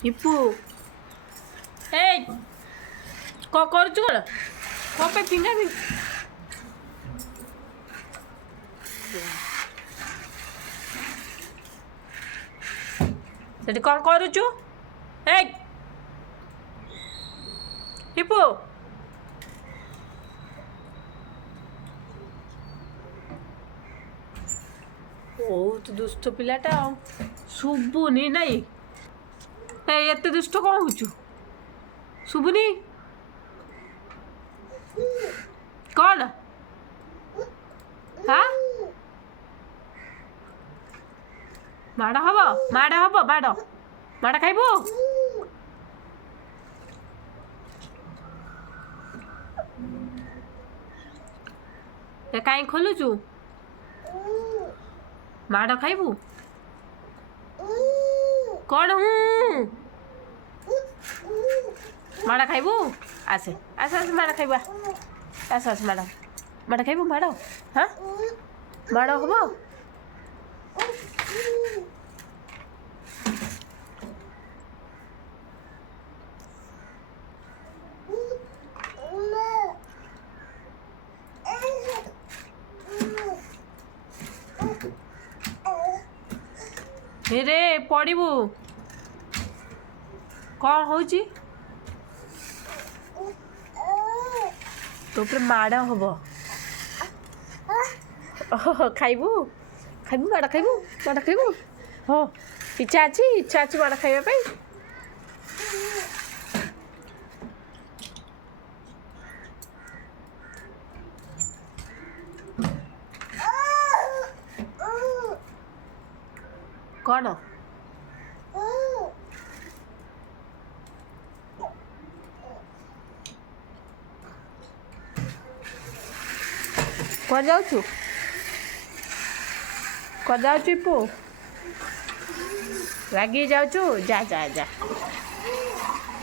ଇପୁ ଏଇ କ'ଣ କରୁଛୁ କ'ଣ ପାଇଁ ଫିଙ୍ଗା ସେଠି କ'ଣ କରୁଛୁ ଏଇ ଇପୁ ବହୁତ ଦୁଷ୍ଟ ପିଲାଟା ଆଉ ଶୁଭୁନି ନାଇଁ ଏତେ ଦୁଷ୍ଟ କ'ଣ ହଉଛୁ ଶୁଭୁନି କ'ଣ ହଁ ମାଡ଼ ହବ ମାଡ଼ ଖାଇବୁ କାହିଁ ଖୋଲୁଛୁ ମାଡ଼ ଖାଇବୁ କ'ଣ ମାଡ଼ ଖାଇବୁ ଆସେ ମାଡ଼ ଖାଇବା ଆସ ମାଡ଼ ଖାଇବୁ ମାଡ଼ ହଁ ମାଡ଼ ହବ ରେ ପଡ଼ିବୁ କ'ଣ ହେଉଛି ତୋ ଉପରେ ମାଡ଼ ହବ ଖାଇବୁ ମାଡ଼ ଖାଇବୁ ହଁ ଇଚ୍ଛା ଅଛି ମାଡ଼ ଖାଇବା ପାଇଁ କ'ଣ କୁଆଡ଼େ ଯାଉଛୁ ଇପୁ ରାଗି ଯାଉଛୁ ଯା